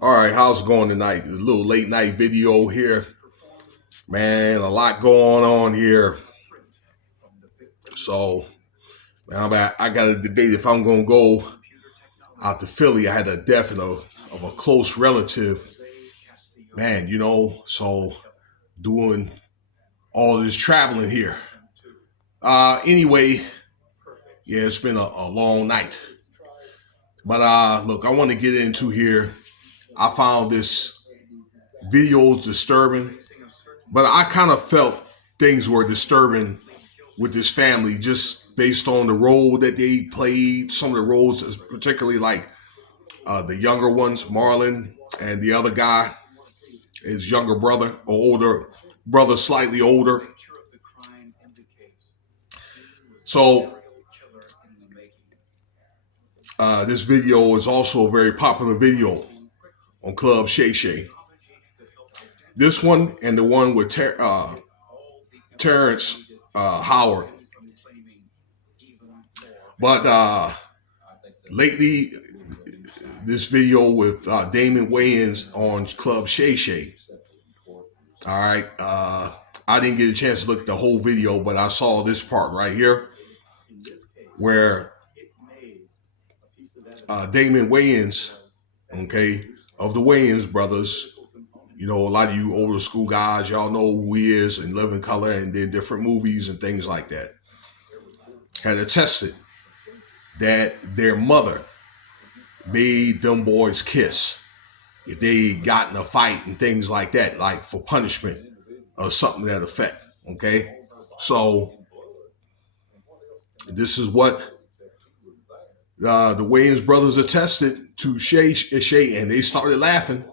All right, how's it going tonight? A little late night video here. Man, a lot going on here. So, I got to debate if I'm going to go out to Philly. I had a death of a close relative. Man, so doing all this traveling here. Anyway, yeah, it's been a long night. But look, I want to get into here. I found this video disturbing, but I kind of felt things were disturbing with this family just based on the role that they played. Some of the roles, particularly like the younger ones, Marlon, and the other guy, his younger brother or older brother, slightly older. So this video is also a very popular video on Club Shay Shay. This one and the one with Terrence Howard. But lately, this video with Damon Wayans on Club Shay Shay. All right. I didn't get a chance to look at the whole video, but I saw this part right here where Damon Wayans, okay, of the Wayans brothers, a lot of you older school guys, y'all know who he is in Living Color and did different movies and things like that, had attested that their mother made them boys kiss if they got in a fight and things like that, like for punishment or something to that effect. Okay. So this is what the Wayans brothers attested to Shay, and they started laughing.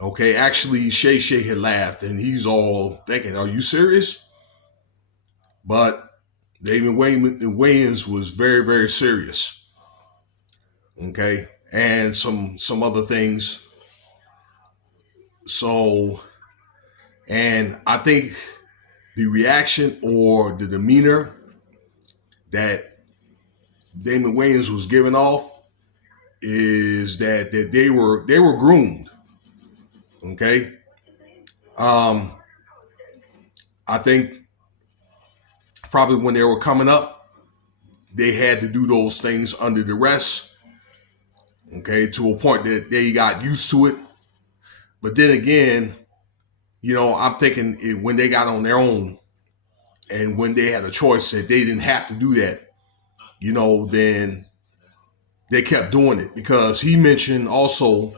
Okay. Actually, Shay had laughed and he's all thinking, are you serious? But Damon Wayans was very, very serious. Okay. And some other things. So, and I think the reaction or the demeanor that Damon Wayans was giving off is that they were groomed. Okay. I think probably when they were coming up, they had to do those things under duress. Okay, to a point that they got used to it. But then again, I'm thinking when they got on their own and when they had a choice that they didn't have to do that, then they kept doing it, because he mentioned also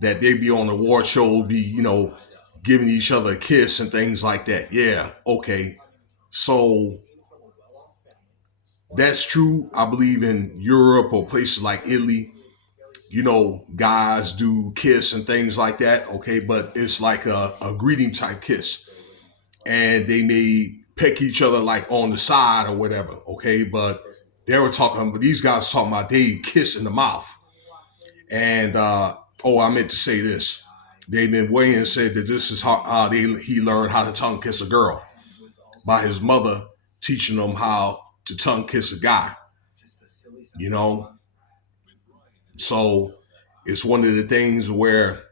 that they'd be on the award show, be, giving each other a kiss and things like that. Yeah, okay. So that's true. I believe in Europe or places like Italy, guys do kiss and things like that. Okay, but it's like a greeting type kiss. And they may peck each other like on the side or whatever. Okay, but these guys talking about they kiss in the mouth. And, I meant to say this. Damon Wayans said that this is how he learned how to tongue kiss a girl, by his mother teaching him how to tongue kiss a guy. So it's one of the things where,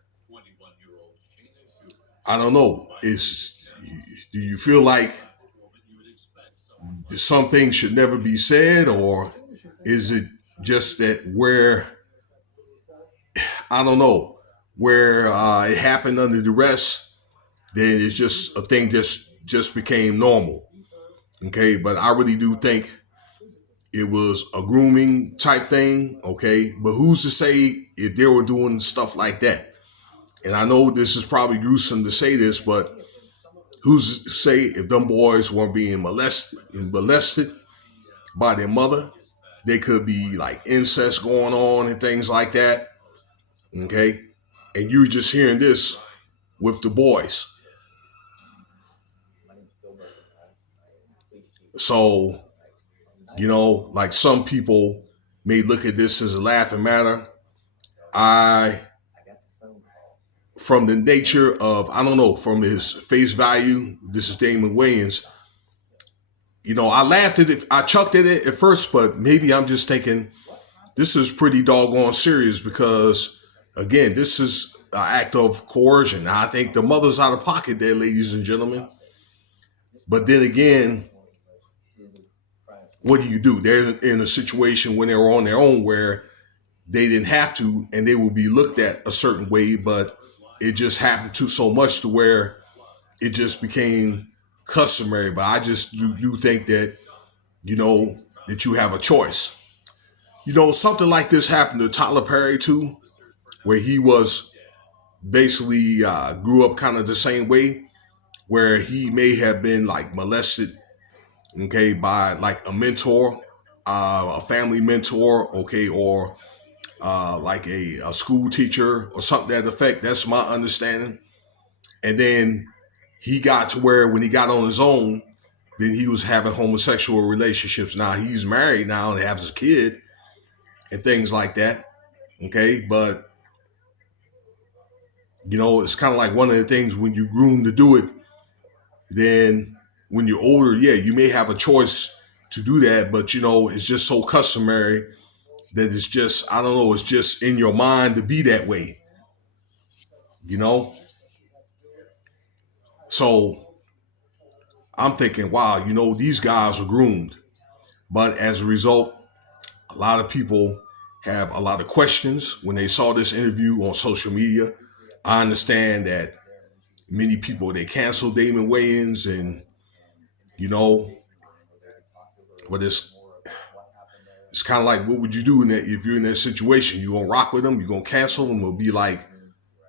I don't know, do you feel like some things should never be said, or is it just that I don't know, where it happened under duress, then it's just a thing just became normal. Okay, but I really do think it was a grooming type thing. Okay, but who's to say if they were doing stuff like that? And I know this is probably gruesome to say this, but who's to say if them boys weren't being molested by their mother? They could be like incest going on and things like that. Okay, and you're just hearing this with the boys. So, like some people may look at this as a laughing matter. From the nature of, I don't know, from his face value, this is Damon Wayans. I laughed at it. I chucked at it at first, but maybe I'm just thinking, this is pretty doggone serious because, again, this is an act of coercion. Now, I think the mother's out of pocket there, ladies and gentlemen. But then again, what do? They're in a situation when they're on their own where they didn't have to and they will be looked at a certain way, but it just happened to so much to where it just became customary. But I just do think that, you know, that you have a choice. You know, something like this happened to Tyler Perry too, where he was basically grew up kind of the same way, where he may have been like molested, okay, by like a mentor, a family mentor, okay, or like a school teacher or something to that effect. That's my understanding. And then he got to where when he got on his own, then he was having homosexual relationships. Now he's married now and has a kid and things like that. Okay, but you know, it's kind of like one of the things when you groom to do it, then when you're older, yeah, you may have a choice to do that, but you know, it's just so customary that it's just, I don't know, it's just in your mind to be that way, you know? So I'm thinking, wow, you know, these guys were groomed. But as a result, a lot of people have a lot of questions when they saw this interview on social media. I understand that many people, they canceled Damon Wayans and, you know, but it's kind of like, what would you do in that if you're in that situation? You gonna rock with them? You gonna cancel them? Or be like,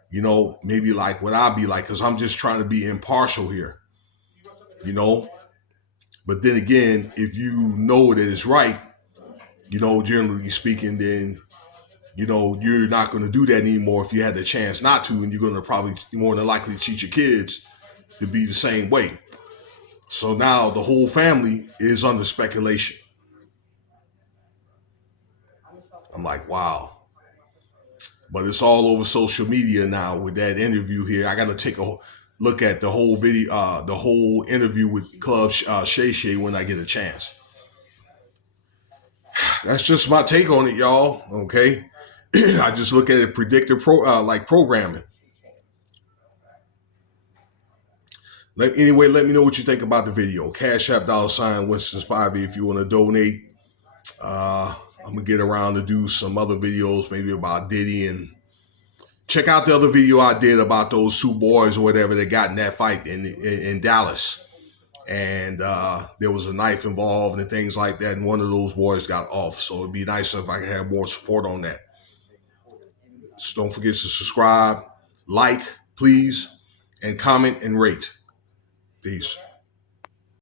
you know, maybe like what I'll be like, because I'm just trying to be impartial here, you know. But then again, if you know that it's right, you know, generally speaking, then you know you're not going to do that anymore if you had the chance not to, and you're going to probably more than likely teach your kids to be the same way. So now the whole family is under speculation. I'm like, wow. But it's all over social media now with that interview here. I got to take a look at the whole video, the whole interview with Club Shay Shay when I get a chance. That's just my take on it, y'all. Okay, I just look at it predictive like programming. Anyway, let me know what you think about the video. Cash App $ Winston Spivey if you want to donate. Uh, I'm gonna get around to do some other videos, maybe about Diddy, and check out the other video I did about those two boys or whatever that got in that fight in Dallas. And there was a knife involved and things like that, and one of those boys got off. So it'd be nice if I could have more support on that. So don't forget to subscribe, like, please, and comment and rate. Peace.